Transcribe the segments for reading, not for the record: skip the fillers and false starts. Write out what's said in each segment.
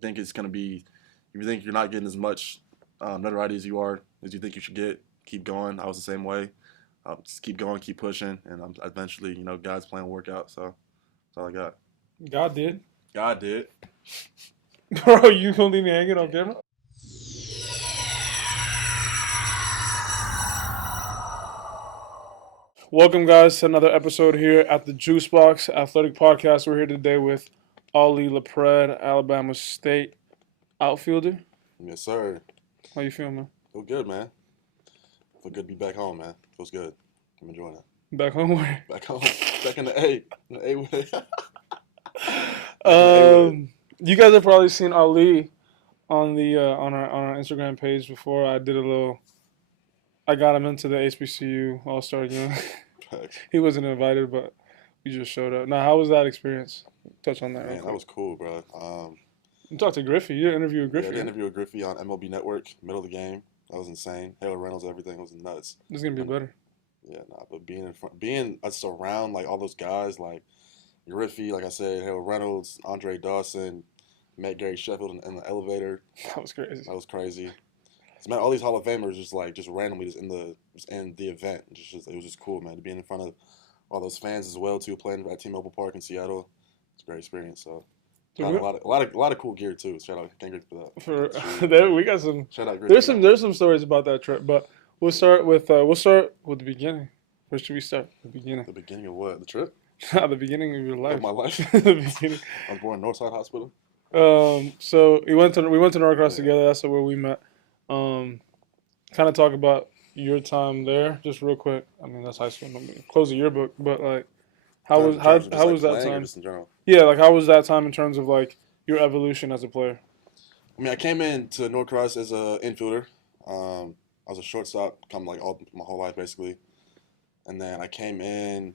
think it's gonna be, if you think you're not getting as much notoriety as you think you should get, keep going. I was the same way. Just keep going, keep pushing, and eventually, God's plan will work out. So that's all I got. God did. God did. Bro, you gonna leave me hanging on camera? Welcome, guys, to another episode here at the Juice Box Athletic Podcast. We're here today with LaPread, Alabama State outfielder. Yes, sir. How you feeling, man? Feel good, man. Feel good to be back home, man. Feels good. I'm enjoying it. Back home where? Back home. Back in the A. The A with it. You guys have probably seen Ali on the on our Instagram page before. I got him into the HBCU All-Star game. He wasn't invited, but we just showed up. Now, how was that experience? Touch on that. Man, that was cool, bro. You talked to Griffey. You did an interview with Griffey. Yeah, I did an interview with Griffey on MLB Network, middle of the game. That was insane. Harold Reynolds, everything was nuts. This is gonna be better. Yeah, but being in front, being us around like all those guys, like Griffey, like I said, Harold Reynolds, Andre Dawson, met Gary Sheffield in the elevator. That was crazy. That was crazy. So, man, all these Hall of Famers just randomly just in the event. It was just cool, man, to be in front of all those fans as well too, playing at T-Mobile Park in Seattle. It's a great experience. So a lot of cool gear too. Shout out King for that. We got some. Shout out there's some stories about that trip, but we'll start with the beginning. Where should we start? The beginning. The beginning of what? The trip? The beginning of your life. Of my life. The beginning. I was born in Northside Hospital. So we went to Norcross together. That's where we met. Kind of talk about your time there, just real quick. I mean, that's high school. Close the yearbook, but like, how was that time? Just in general? Yeah, like how was that time in terms of like your evolution as a player? I mean, I came into Norcross as an infielder. I was a shortstop, my whole life basically, and then I came in.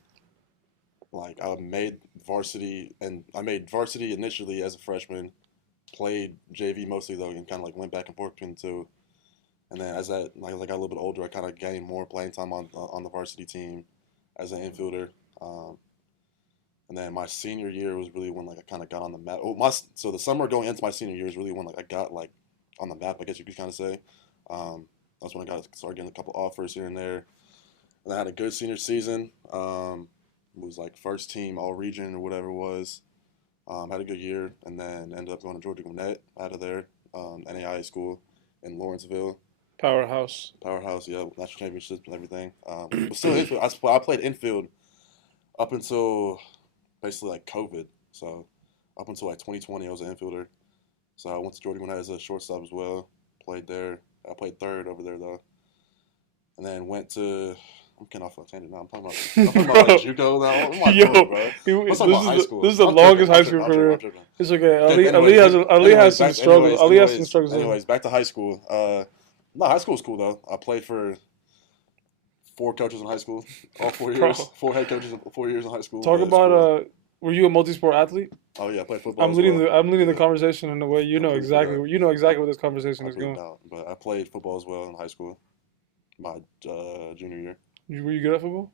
Like I made varsity initially as a freshman. Played JV mostly though, and kind of like went back and forth between the two. And then as I got a little bit older, I kind of gained more playing time on the varsity team as an infielder. And then my senior year was really when like I kind of got on the map. So the summer going into my senior year is really when like I got like on the map, I guess you could kind of say. That's when I started getting a couple offers here and there. And I had a good senior season. It was like first team all region or whatever it was. Had a good year, and then ended up going to Georgia Gwinnett out of there, NAIA school in Lawrenceville. Powerhouse, yeah, national championships and everything. But still, infield. I played infield up until basically like COVID. So up until like 2020, I was an infielder. So I went to Georgia Gwinnett as a shortstop as well. Played there. I played third over there though, and then went to. I'm getting off on a tangent now. I'm talking about like JUCO now. What am I doing, bro? I'm talking about high school. This is the longest high school career. It's okay. Ali has some struggles. Ali has some struggles. Anyways, back to high school. No, high school was cool though. I played for 4 coaches in high school, all 4 years. 4 head coaches in 4 years in high school. Talk about were you a multi-sport athlete? Oh yeah, I played football. I'm leading the conversation in a way you know exactly where this conversation is going. But I played football as well in high school, my junior year. Were you good at football?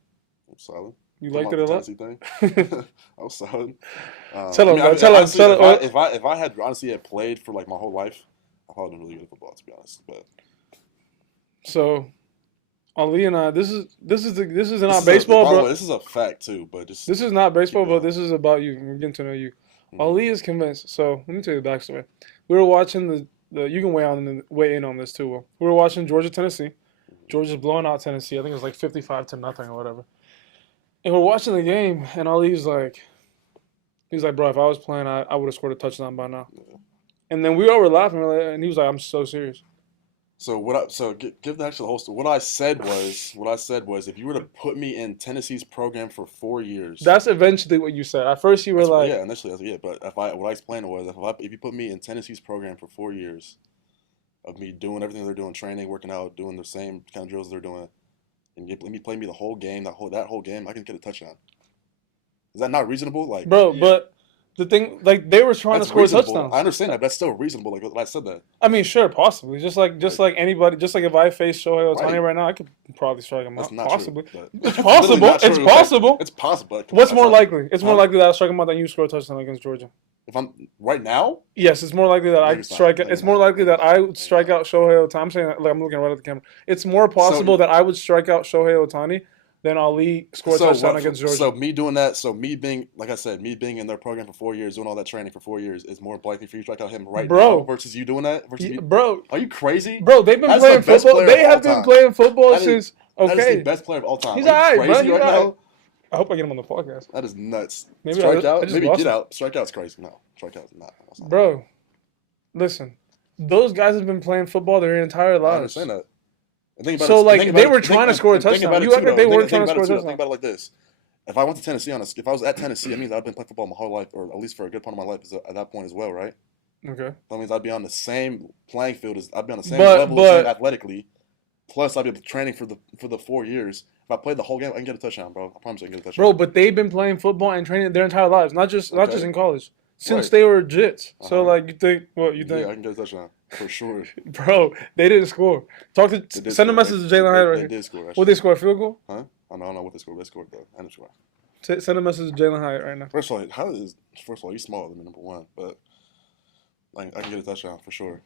I'm solid. You liked it a lot? I was solid. Tell him. If I had honestly played for like my whole life, I probably been really good at football to be honest. But so, Ali and I, this is not baseball, bro. This is a fact too, but this is not baseball, but this is about you. We're getting to know you. Mm-hmm. Ali is convinced. So let me tell you the backstory. We were watching the. You can weigh in on this too. Will. We were watching Georgia Tennessee. Georgia's blowing out Tennessee. I think it was like 55-0 or whatever. And we're watching the game, and Ali's like, bro, if I was playing, I would have scored a touchdown by now. Yeah. And then we all were laughing, and he was like, I'm so serious. So give the actual whole story. What I said was, if you were to put me in Tennessee's program for 4 years. That's eventually what you said. At first, you were like, yeah, initially, yeah. But what I explained was, if you put me in Tennessee's program for 4 years. Of me doing everything they're doing, training, working out, doing the same kind of drills they're doing, and let me play me the whole game, that whole game, I can get a touchdown. Is that not reasonable? Like, bro, yeah. But The thing, like they were trying to score reasonable. touchdowns. I understand that, but that's still reasonable. Like I said that. I mean, sure, possibly. Just like anybody. Just like if I face Shohei Ohtani right now, I could probably strike him out. That's not possibly. True, it's possible. It's possible. It's possible. What's more likely? It's more likely that I strike him out than you score a touchdown against Georgia. If I'm right now, yes, it's more likely that I strike. It's more likely that I would strike out Shohei Ohtani. I'm saying, like, I'm looking right at the camera. It's more possible that I would strike out Shohei Ohtani than Ali score a touchdown against Georgia. So me doing that, me being, like I said, me being in their program for 4 years, doing all that training for 4 years, is more likely for you to strike out him now versus you doing that. Bro, are you crazy? Bro, they've been playing football. They have been playing football since. Okay, that is the best player of all time. He's alright, bro. Crazy right now? I hope I get him on the podcast. That is nuts. Maybe strike out. Maybe get out. Strikeout's crazy. No, strikeout's not. Bro, listen, those guys have been playing football their entire lives. I understand that. So, like, they were trying to score a touchdown. You act like they weren't trying to score a touchdown. Think about it like this. If I went to Tennessee if I was at Tennessee, it means I've been playing football my whole life, or at least for a good part of my life at that point as well, right? Okay. That means I'd be on the same playing field I'd be on the same level as athletically. Plus, I'd be training for the 4 years. If I played the whole game, I can get a touchdown, bro. I promise I can get a touchdown. Bro, but they've been playing football and training their entire lives, not just in college, since they were jits. So, like, you think what you think? Yeah, I can get a touchdown for sure. Bro, they didn't score. Send a message to Jalen Hyde right here. They did score. What they score? A field goal? Huh? I don't know what they scored. They scored though. And score. Send a message to Jalen Hyde right now. First of all, he's smaller than me, number one, but like I can get a touchdown for sure.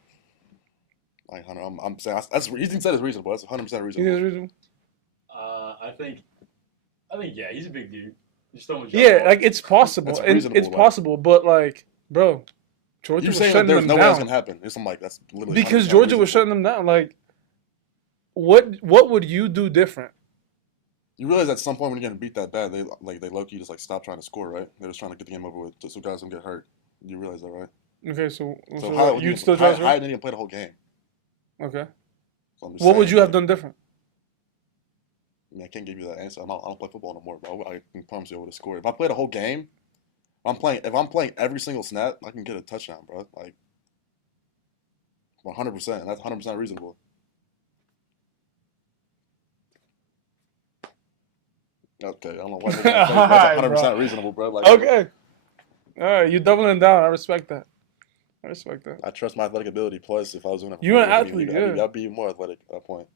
Like I'm saying that's you can say it's reasonable. That's 100% reasonable. You think it's reasonable? I think yeah, he's a big dude. Like it's possible. It's possible, but like, bro, Georgia was shutting them down. No way that's gonna happen. I'm like, that's literally because Georgia was shutting them down. Like, what would you do different? You realize at some point when you're getting beat that bad, they low-key just like stop trying to score, right? They're just trying to get the game over with so guys don't get hurt. You realize that, right? Okay, so you'd still try to score? I didn't even play the whole game. Okay. So what would you have done different? I mean, I can't give you that answer. I don't play football no more, bro. I can promise you I would have scored. If I played the whole game, if I'm playing every single snap, I can get a touchdown, bro. Like 100%. That's 100% reasonable. Okay, I don't know why. That's 100% reasonable, bro. Like, okay. All right, you doubling down. I respect that. I trust my athletic ability. Plus, if I was doing it, you're an athlete. I'd be more athletic at that point.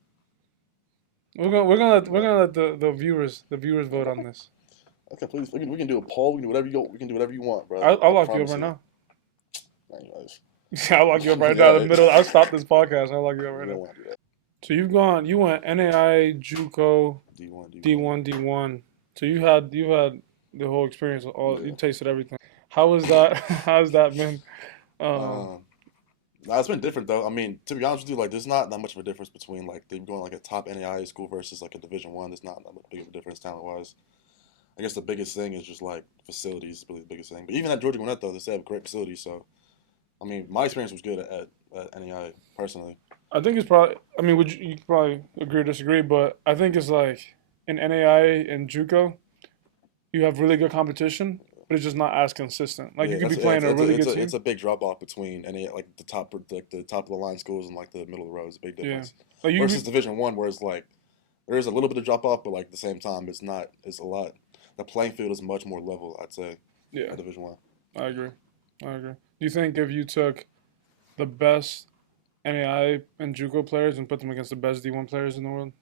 We're gonna let the viewers vote on this. Okay, please. We can do a poll. We can do whatever you want, bro. I'll lock you up right now. Anyways. I'll lock you up right now in the middle. I'll stop this podcast. I'll lock you up right now. So you went NAI, JUCO, D1. So you had the whole experience. You tasted everything. How was that? How's that been? It's been different though. I mean, to be honest with you, like there's not that much of a difference between like them going like a top NAIA school versus like a Division I. There's not that big of a difference talent wise. I guess the biggest thing is just like facilities, really the biggest thing. But even at Georgia Gwinnett though, they have great facilities. So, I mean, my experience was good at NAIA personally. I think it's probably. I mean, you could probably agree or disagree, but I think it's like in NAIA and JUCO, you have really good competition, but it's just not as consistent. Like you could be playing a really good team. It's a big drop off between like the top of the line schools and like the middle of the road. It's a big difference. Yeah. Like versus Division I, where it's like there is a little bit of drop off, but like at the same time, it's not. It's a lot. The playing field is much more level, I'd say. Yeah. At Division I. I agree. Do you think if you took the best NAI and JUCO players and put them against the best D1 players in the world,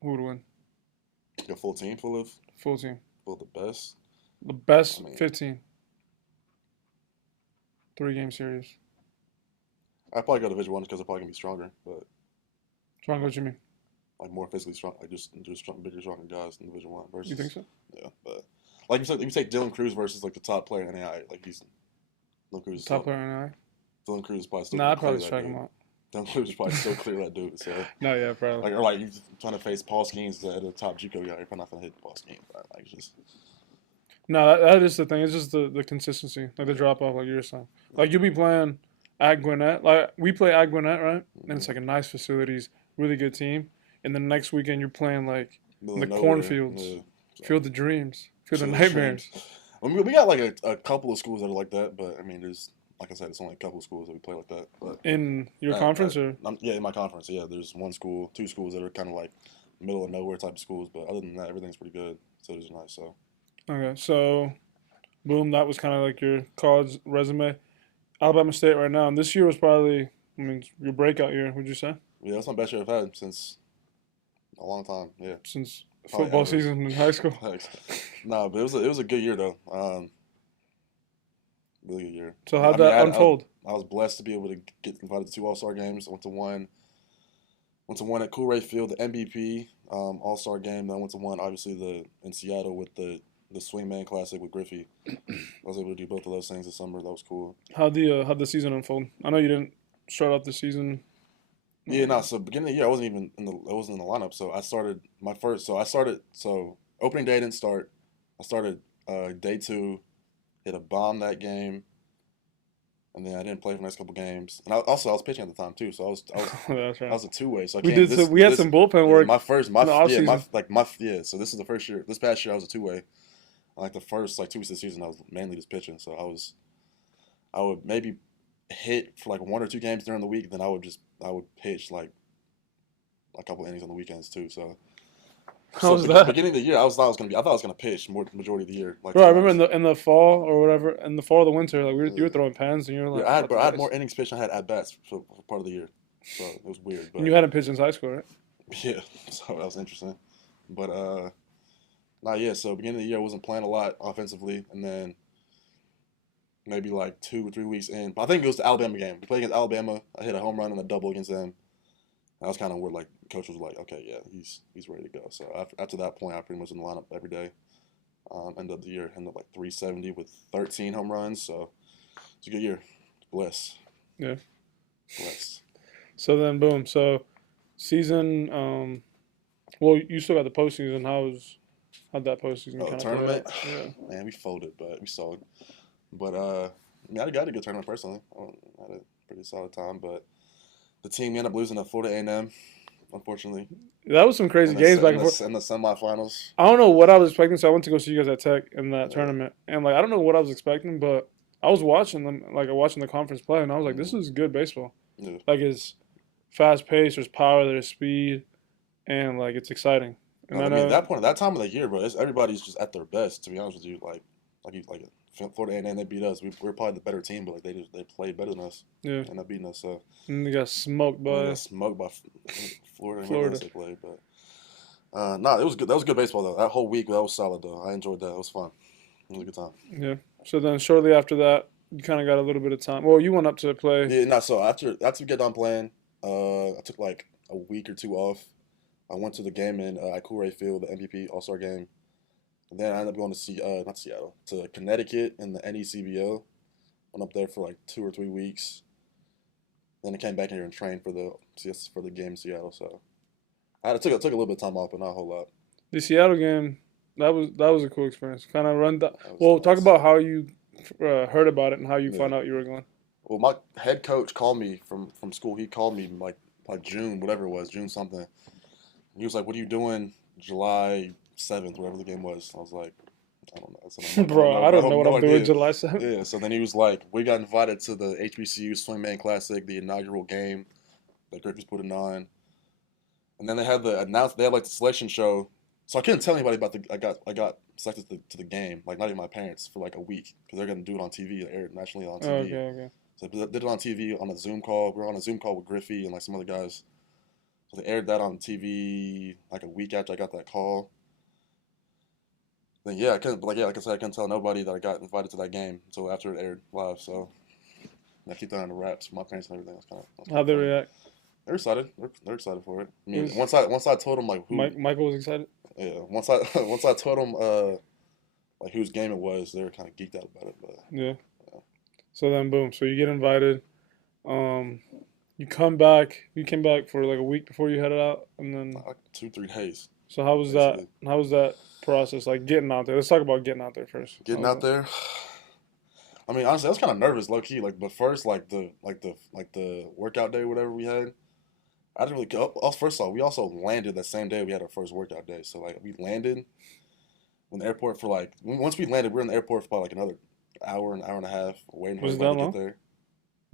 who would win? A full team full of the best. The best 15. 3-game series. I'd probably go to Division I because they're probably gonna be stronger, but. Stronger? What you mean? Like more physically strong, like just bigger, stronger guys in Division I. Versus, you think so? Yeah, but like you said, if you take Dylan Cruz versus like the top player in NAI, like Dylan Cruz is top player in NAI. Dylan Cruz is probably still. I'd probably strike him out. Dylan Cruz is probably still clear that dude. So. No, yeah, probably. Like you're trying to face Paul Skeens at the top JUCO guy. You're probably not gonna hit Paul Skeens, right? Like just. No, that is the thing. It's just the consistency, like the drop off, like you were saying. Like you be playing at Gwinnett, like we play at Gwinnett, right? Mm-hmm. And it's like a nice facilities, really good team. And then next weekend you're playing like in the cornfields, Field of Dreams, Field of Nightmares. I mean, we got like a couple of schools that are like that, but I mean, there's like I said, it's only a couple of schools that we play like that. But in your conference, or in my conference, yeah. There's one school, 2 schools that are kind of like middle of nowhere type of schools, but other than that, everything's pretty good. So it's nice. So. Okay, so boom, that was kind of like your college resume. Alabama State right now, and this year was probably, I mean, your breakout year. Would you say Yeah, that's my best year I've had since a long time. Yeah, since probably football ever. season in high school? Thanks. Nah, but it was a good year though. Really good year. So how'd that unfold? I was blessed to be able to get invited to two All Star games. I went to one at Coolray Field, the MVP All Star game. Then I went to one obviously in Seattle with the Swingman Classic with Griffey. I was able to do both of those things this summer. That was cool. How'd the season unfold? I know you didn't start off the season. Yeah, no. So beginning of the year, I wasn't in the lineup. So I started my first. So opening day didn't start. I started day two, hit a bomb that game, and then I didn't play for the next couple games. And I was pitching at the time too. So That's I right. was a two-way. So I We can't. did. We had some bullpen work. My in the off yeah season. yeah. So this is the first year. This past year I was a two-way. Like the first 2 weeks of the season, I was mainly just pitching. So I would maybe hit for like 1 or 2 games during the week. Then I would pitch like a couple innings on the weekends too. So How was that? beginning of the year, I thought I was gonna pitch more majority of the year. Like Bro, I 2 remember months. in the fall or whatever, in the fall or the winter, like you were Yeah. throwing pans and you were like, Yeah, "What I had the more base?" innings pitched. Than I had at bats for part of the year, so it was weird. But And you hadn't pitched since high school, right? yeah, so that was interesting. But not yet. So beginning of the year, I wasn't playing a lot offensively, and then maybe like 2 or 3 weeks in, I think it was the Alabama game. We played against Alabama. I hit a home run and a double against them. That was kind of where like coach was like, okay, yeah, he's ready to go. So after that point, I pretty much was in the lineup every day. End of the year, ended up like 370 with 13 home runs. So it's a good year. Blessed. Yeah. Blessed. So then, boom. So season. Well, you still got the postseason. How'd that postseason kind of play Tournament? out? Yeah. Man, we folded, but we sold. But I mean, I got a good tournament personally. I had a pretty solid time, but the team ended up losing to Florida A&M, unfortunately. That was some crazy games back and forth. In the semifinals. I don't know what I was expecting. So I went to go see you guys at Tech in that Yeah. tournament, and like I don't know what I was expecting, but I was watching them, like watching the conference play, and I was like, this is good baseball. Yeah. Like it's fast paced. There's power. There's speed, and like it's exciting. And I I mean, know. at that point, that time of the year, bro, everybody's just at their best. To be honest with you, like Florida A&M, they beat us. We're probably the better team, but like they played better than us. Yeah. Ended up beating us. So And they got smoked we by got smoked by Florida. And Florida. else they played, but nah, it was good. That was good baseball though. That whole week, that was solid though. I enjoyed that. It was fun. It was a good time. Yeah. So then shortly after that, you kind of got a little bit of time. Well, you went up to play. Yeah, nah. So after we get done playing, I took like a week or two off. I went to the game at Coolray Field, the MVP All Star game. And then I ended up going to not Seattle, to Connecticut in the NECBO. Went up there for like 2 or 3 weeks. Then I came back here and trained for the game in Seattle. So I took a little bit of time off, but not a whole lot. The Seattle game, that was a cool experience. Kind of run down. That was Well, nice. talk about how you heard about it and how you Yeah. found out you were going. Well, my head coach called me from school. He called me like June, whatever it was, June something. He was like, "What are you doing July 7th, whatever the game was?" I was like, "I don't know." I said, Bro, I don't know what no I'm doing idea. July 7th. Yeah, so then he was like, "We got invited to the HBCU Swingman Classic, the inaugural game that Griffey's putting on." And then they had they had like the selection show. So I couldn't tell anybody about I got selected to the game, like not even my parents, for like a week because they're gonna do it on TV, aired nationally on TV. Oh, okay. So they did it on TV on a Zoom call. We were on a Zoom call with Griffey and like some other guys. So they aired that on TV like a week after I got that call. Then like I said, I couldn't tell nobody that I got invited to that game until after it aired live. So I keep that on the wraps for my parents and everything. How'd they react? They're excited. They're excited for it. I mean, Was- once I told them like who, Michael was excited. yeah. Once I told them like whose game it was, they were kind of geeked out about it. But Yeah. So then, boom. So you get invited. You come back. You came back for like a week before you headed out, and then. like 2-3 days. So how was that? Basically. How was that process? Like getting out there. Let's talk about getting out there first. Getting How out was there. I mean, honestly, I was kind of nervous, low key. Like, but first, the workout day, whatever we had, I didn't really go. First off, we also landed that same day we had our first workout day. So like, we landed in the airport for like once we landed, we were in the airport for about like another hour, an hour and a half, waiting for Was it everybody that to long? get there.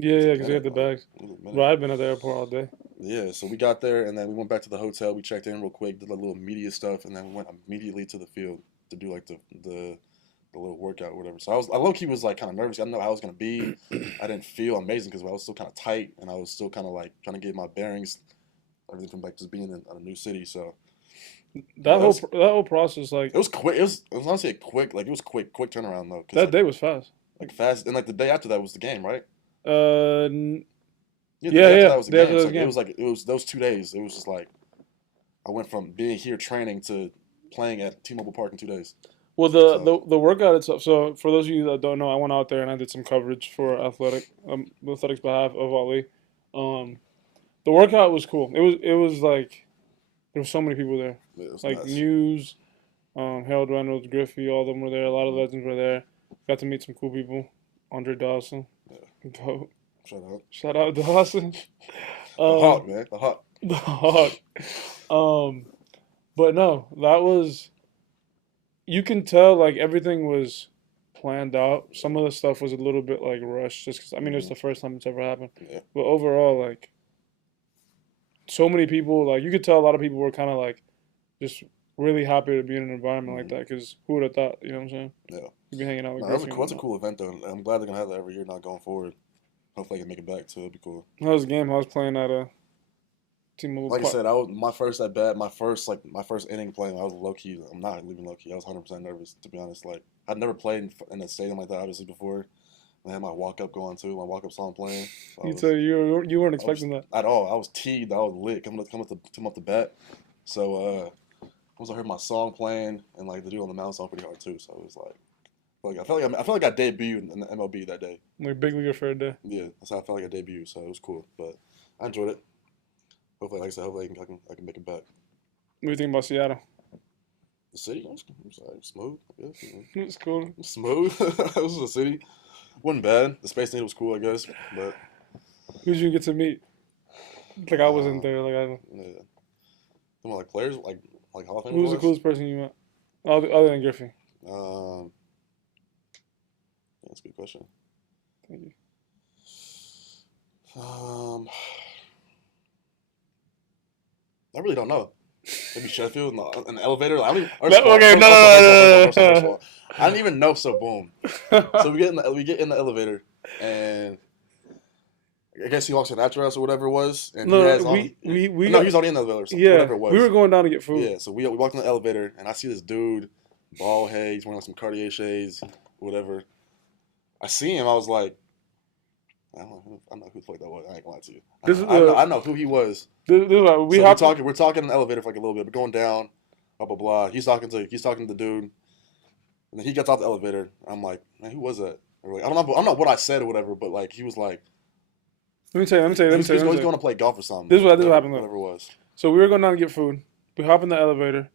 Yeah, because you had the Minute, bags. it was a minute. Bro, I'd been at the airport all day. Yeah, so we got there and then we went back to the hotel. We checked in real quick, did a little media stuff, and then we went immediately to the field to do like the the little workout or whatever. So I low key was like kind of nervous. I didn't know how I was gonna be. I didn't feel amazing because I was still kind of tight and I was still kind of like trying to get my bearings, everything from like just being in a new city. So That whole process, like it was quick. It was honestly quick. Like it was quick turnaround though. that day was fast. Like fast, and like the day after that was the game, right? Yeah, The day after that was the day game. after So the game. it was those 2 days. It was just like I went from being here training to playing at T-Mobile Park in 2 days. Well, So the workout itself. So for those of you that don't know, I went out there and I did some coverage for Athletek's behalf of Ali. The workout was cool. It was like there were so many people there, it was like nuts. News, Harold Reynolds, Griffey, all of them were there. A lot of legends were there. Got to meet some cool people. Andre Dawson, GOAT. Shout out Dawson. The Hawk, man, the Hawk. The Hawk. But no, that was. You can tell like everything was planned out. Some of the stuff was a little bit like rushed, just because I mean it's the first time it's ever happened. Yeah. But overall, like so many people, like you could tell a lot of people were kind of like just really happy to be in an environment like that. Because who would have thought? You know what I'm saying? Yeah. You'd be hanging out with. That's a cool event though. I'm glad they're gonna have that every year now going forward. Hopefully, I can make it back too. It'd be cool. That was a game I was playing at a T-Mobile Like Park. I said, I was my first at bat, my first inning playing. I was low key. I'm not leaving low key. I was 100% nervous to be honest. Like I'd never played in a stadium like that obviously before. I had my walk up going too. My walk up song playing. So You weren't expecting that at all. I was teed. I was lit. Come up the bat. So once I heard my song playing and like the dude on the mound song pretty hard too. So it was like I felt like I debuted in the MLB that day. like big leaguer for a day. Yeah, that's how I felt like I debuted. So it was cool. But I enjoyed it. Hopefully, like I said, I can make it back. What do you think about Seattle? The city, it was smooth. Yeah, It's cool. smooth. It was a city. Wasn't bad. The Space Needle was cool, I guess. But Who did you get to meet? Like I wasn't there. Like I don't. yeah, some like players, like Hall of Fame. Who was the coolest person you met? Other than Griffey. Yeah, that's a good question. Thank you. I really don't know. Maybe Sheffield in the elevator. Like, I don't even, Okay, first of no. all, I didn't even know. So boom. So we get in the elevator, and I guess he walks in after us or whatever it was. And No, he has he was already in the elevator. So yeah, whatever it was. we were going down to get food. Yeah, so we walked in the elevator, and I see this dude, bald head, he's wearing like some Cartier shades, whatever. I see him, I was like, I don't know who the fuck that was. I ain't gonna lie to you. I know who he was. This is what We're talking in the elevator for like a little bit. We're going down, blah blah blah. He's talking to the dude, and then he gets off the elevator. I'm like, man, who was that? Or like, I don't know what I said or whatever, but like he was like, Let me tell you. he's going to play golf or something. This is what happened. Whatever it was. So we were going down to get food. We hop in the elevator,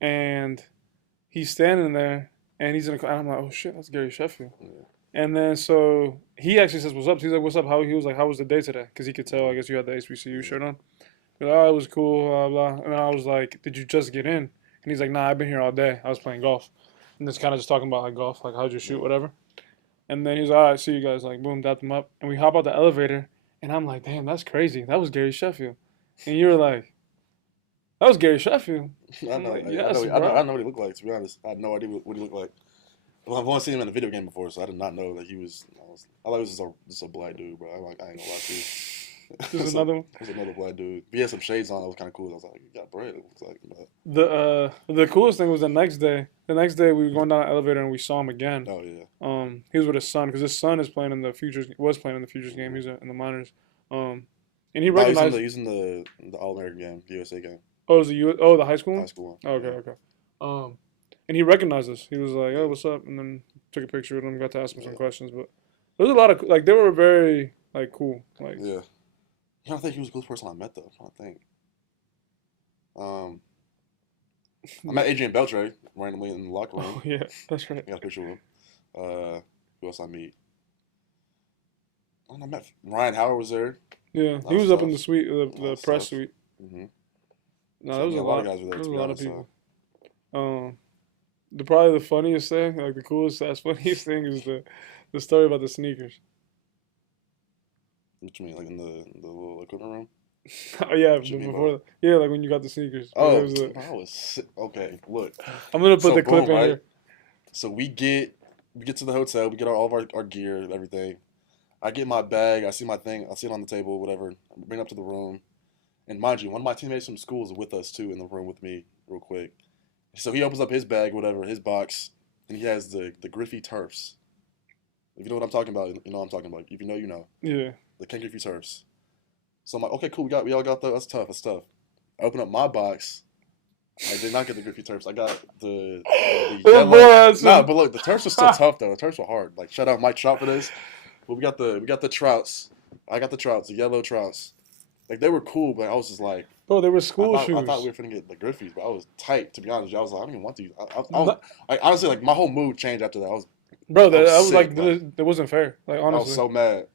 and he's standing there, and he's in a car. And I'm like, oh shit, that's Gary Sheffield. Yeah. And then so he actually says, "What's up?" He's like, "What's up?" He was like, "How was the day today?" Because he could tell. I guess you had the HBCU shirt on. He's like, oh, it was cool. Blah blah. And then I was like, "Did you just get in?" And he's like, "Nah, I've been here all day. I was playing golf." And it's kind of just talking about like golf, like how'd you shoot, whatever. And then he's like, "All right, see you guys." Like boom, dapped him up, and we hop out the elevator, and I'm like, "Damn, that's crazy. That was Gary Sheffield." And you were like, "That was Gary Sheffield." I know. Like, I yes, know bro. what he looked like. To be honest, I had no idea what he looked like. Well, I've only seen him in a video game before, so I did not know that he was. I thought he was just a black dude, bro. I ain't gonna lie to you. There's another one. There's another black dude. He had some shades on. That was kind of cool. I was like, you got bread. It looks like. But. The coolest thing was the next day. The next day we were going down the elevator and we saw him again. Oh yeah. He was with his son because his son is playing in the futures. Was playing in the futures game. He's in the minors. And he recognized. He's in the All American game, the USA game. Oh, the high school one? High school one. Oh, okay. And he recognized us. He was like, "Oh, what's up?" And then took a picture with him. Got to ask him some questions. But there was a lot of like they were very like cool. Like yeah. I don't think he was the coolest person I met though. I think. I met Adrian Beltre randomly in the locker room. Oh yeah, that's right. I got a picture with him. Who else I meet? I met Ryan Howard was there. Yeah, he was up in the suite, the press suite. Mm-hmm. No, there was a lot of guys were there. There was a lot of people. Probably the funniest thing, like the coolest, funniest thing is the story about the sneakers. What you mean, like in the little equipment room? Oh yeah, like when you got the sneakers. Oh, I was okay. Look, I'm gonna put the clip boom, in right? here. So we get to the hotel. We get all of our gear and everything. I get my bag. I see my thing. I see it on the table, whatever. I bring it up to the room. And mind you, one of my teammates from school is with us too in the room with me, real quick. So he opens up his bag, whatever, his box, and he has the Griffey Turfs. If you know what I'm talking about, you know what I'm talking about. If you know, you know. Yeah. The Griffey Turfs. So I'm like, okay, cool. We all got that. That's tough. That's tough. I open up my box. I did not get the Griffey Turfs. I got the yellow. Nah, but look, the Turfs are still tough though. The Turfs are hard. Like shout out Mike Trout for this. But we got the Trouts. I got the Trouts, the yellow Trouts. Like they were cool, but I was just like, bro, they were school I shoes. thought we were finna get the Griffeys, but I was tight to be honest. I was like, I don't even want these. I was like, honestly, like my whole mood changed after that. I was sick, like, like that wasn't fair. Like honestly, I was so mad.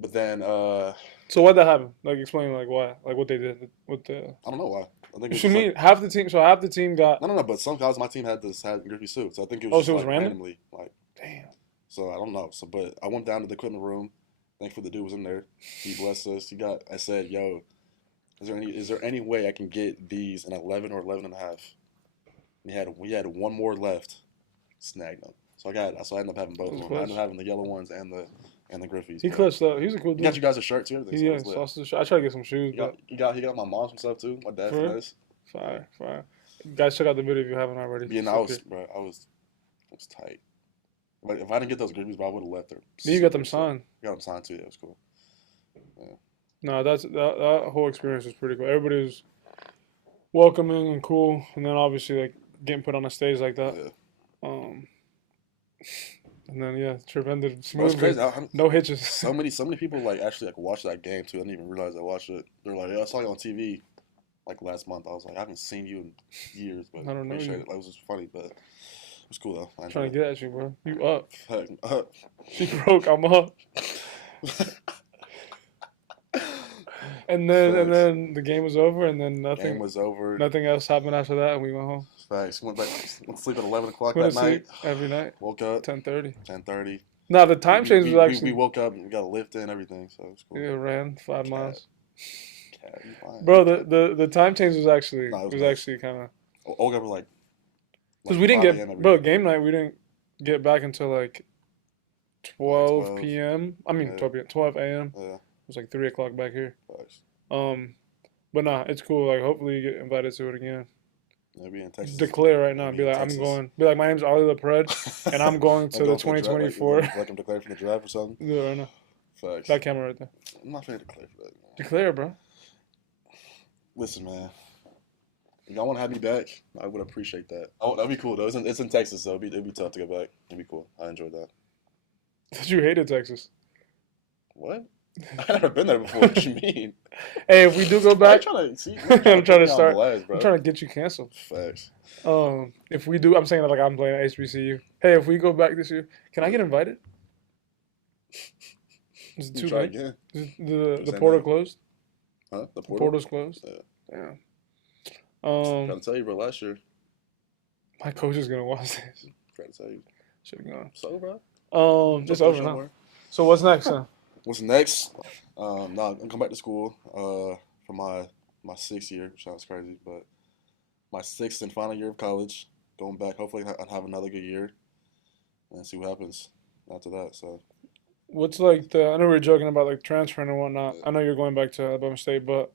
But then, so why'd that happen? Like explain like why, like what they did with the. I don't know why. I think What you mean half the team? So half the team got. No. But some guys on my team had Griffey suits. So I think it was. So it was like, random? randomly. Like, Damn. so I don't know. So, but I went down to the equipment room. Thankfully, the dude was in there. He blessed us. I said, "Yo, is there any way I can get these in 11 or 11 and a half?" And we had one more left. Snagged them. So I ended up having both of them. I ended up having the yellow ones and the Griffeys. He clutched up. He's a cool dude. He got you guys a shirt too. Yeah, sausage. I try to get some shoes. He got my mom some stuff too. My dad for this. Fire. Guys, check out the video if you haven't already. Yeah, no, I was tight. Like if I didn't get those Griffeys, I would have left there. You got them signed. Got them signed too. Yeah, it was cool. Yeah. No, that whole experience was pretty cool. Everybody was welcoming and cool, and then obviously like getting put on a stage like that. Yeah. And then trip ended smoothly. That's crazy. No hitches. So many people like actually like watched that game too. I didn't even realize I watched it. They're like, "Yeah, I saw you on TV like last month." I was like, "I haven't seen you in years, but I don't know you." It was just funny, but it was cool though. I'm trying to get at you, bro. You up? Up. She broke. I'm up. And then the game was over, and then nothing. Game was over. Nothing else happened after that, and we went home. Facts. Went to sleep at 11 o'clock that night. Every night. Woke up 10:30. 10:30. No, the time change was actually. We woke up and we got a lift in everything, so it was cool. Yeah, ran 5 miles. Bro, the time change was actually actually kind of. Woke up like. Because we didn't get game night. We didn't get back until like 12 p.m. I mean 12 a.m. Yeah. It was like 3 o'clock back here. Nice. But nah, it's cool. Like hopefully you get invited to it again. Maybe in Texas. Declare right now. Be like, I'm going. Be like, my name's LaPread, and I'm going to the 2024. Like I'm declared for the draft or something. Yeah, I know. Facts. That camera right there. I'm not trying to declare for that. Man. Declare, bro. Listen, man. If y'all want to have me back, I would appreciate that. Oh, that'd be cool though. It's in Texas, so it'd be tough to go back. It'd be cool. I enjoyed that. You hated Texas. What? I've never been there before. What you mean? Hey, if we do go back, I'm trying to get you canceled. Facts. If we do, I'm saying that like I'm playing at HBCU. Hey, if we go back this year, can I get invited? Is it too late? The portal closed? Huh? The portal's closed? Yeah. Damn. Trying to tell you, bro, last year. My coach is going to watch this. Trying to tell you. Should have gone. So, bro? Just over now. So what's next, then? What's next? I'm going back to school for my 6th year, which sounds crazy, but my 6th and final year of college. Going back, hopefully I'll have another good year and see what happens after that. So, what's like I know we were joking about like transferring and whatnot. I know you're going back to Alabama State, but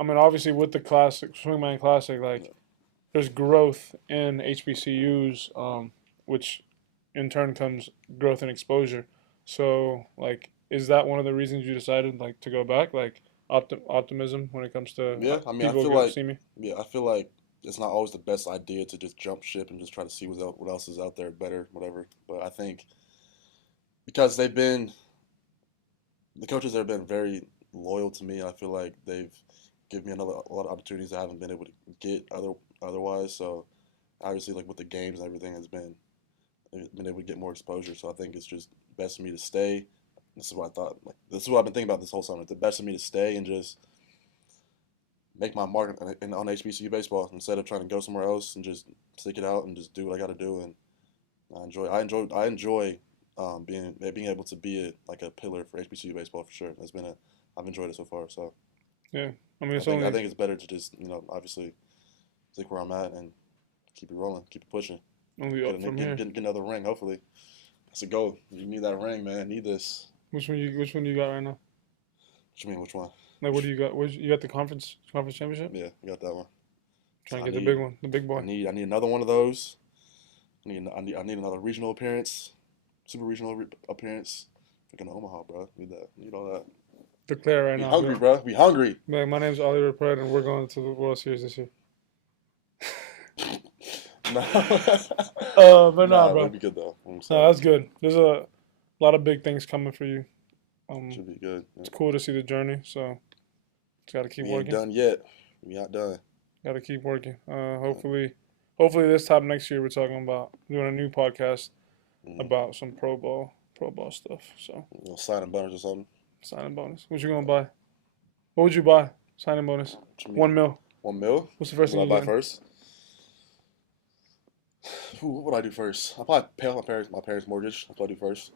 I mean, obviously with the classic, Swingman Classic, like there's growth in HBCUs, which in turn comes growth and exposure. So, like, is that one of the reasons you decided, like, to go back? Like, optimism when it comes to people see me? Yeah, I feel like it's not always the best idea to just jump ship and just try to see what else is out there better, whatever. But I think because the coaches have been very loyal to me, I feel like they've given me a lot of opportunities I haven't been able to get otherwise. So, obviously, like, with the games and everything, been able to get more exposure. So I think it's just best for me to stay. This is what I thought. Like, this is what I've been thinking about this whole summer. It's the best for me to stay and just make my mark on HBCU baseball instead of trying to go somewhere else and just stick it out and just do what I got to do. And I enjoy being able to be a pillar for HBCU baseball for sure. I've enjoyed it so far. So yeah, I mean, I think it's better to just obviously stick where I'm at and keep it rolling, keep it pushing. Only up from here. Get another ring, hopefully. That's a goal. You need that ring, man. Need this. Which one you got right now? What you mean, which one? Like, what do you got? You got the conference championship? Yeah, I got that one. Trying to get the big one, the big boy. I need another one of those. I need another regional appearance, super regional appearance. Freaking Omaha, bro. Need that. Need all that. Declare right now. Hungry, bro. We hungry. Man, my name's LaPread, and we're going to the World Series this year. No. But nah, bro. That'd be good though. No, that's good. There's a lot of big things coming for you. Should be good. Yeah. It's cool to see the journey. So, just gotta keep working. We ain't done yet. We not done. Gotta keep working. Hopefully this time next year we're talking about doing a new podcast about some pro ball stuff. So, signing bonus or something. Signing bonus. What you gonna buy? What would you buy? Signing bonus. $1 million. $1 million? What's the first thing you buy first? What would I do first? I'll probably pay off my parents' mortgage. That's what I do first.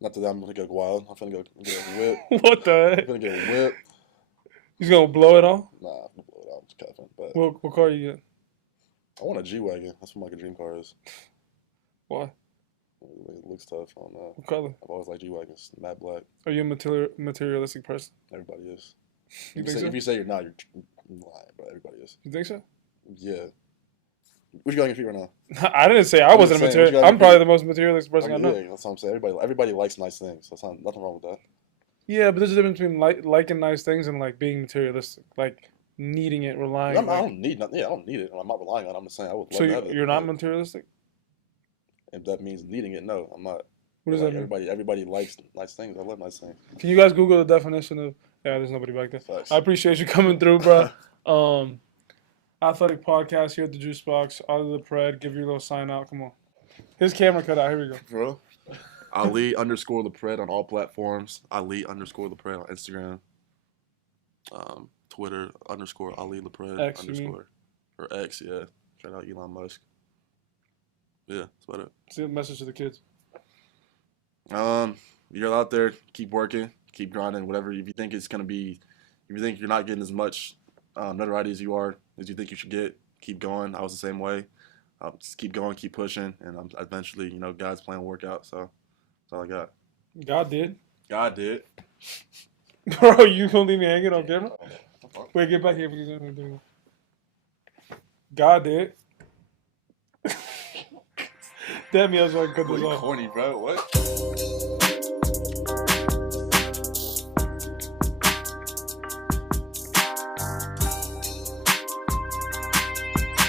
Not that I'm gonna go wild. I'm gonna go get a whip. What the heck? I'm gonna get a whip. He's gonna blow it all? Nah, I'm gonna blow it out. I'm just capping. But what car you get? I want a G-Wagon. That's what my dream car is. Why? It looks tough. I don't know. What color? I've always liked G-Wagons. Matte black. Are you a materialistic person? Everybody is. You think so? If you say you're not, you're lying, but everybody is. You think so? Yeah. What you got on your feet right now? I didn't say I wasn't a material. I'm probably the most materialistic person I know. Yeah, that's what I'm saying. Everybody likes nice things. That's nothing wrong with that. Yeah, but there's a difference between liking nice things and like being materialistic, like needing it, relying. I don't need nothing. Yeah, I don't need it. I'm not relying on it. I'm just saying I would love to have it. So you're not materialistic? If that means needing it, no, I'm not. What does that mean? Everybody likes nice things. I love nice things. Can you guys Google the definition of? Yeah, there's nobody back there. Facts. I appreciate you coming through, bro. Athletic podcast here at the Juice Box. LaPread, give your little sign out. Come on. His camera cut out. Here we go. Bro. Ali_LaPread on all platforms. Ali_LaPread on Instagram. Twitter _Ali LaPread X, _ or X, yeah. Shout out Elon Musk. Yeah, that's about it. See a message to the kids. You're out there, keep working, keep grinding, whatever. If you think it's gonna be, if you think you're not getting as much notoriety as you think you should get, keep going. I was the same way. Just keep going, keep pushing, and eventually, God's plan will work out. So that's all I got. God did. God did. Bro, you gonna leave me hanging on camera? Wait, get back here. God did. Damn, I was like, cut this off. Corny, bro. What?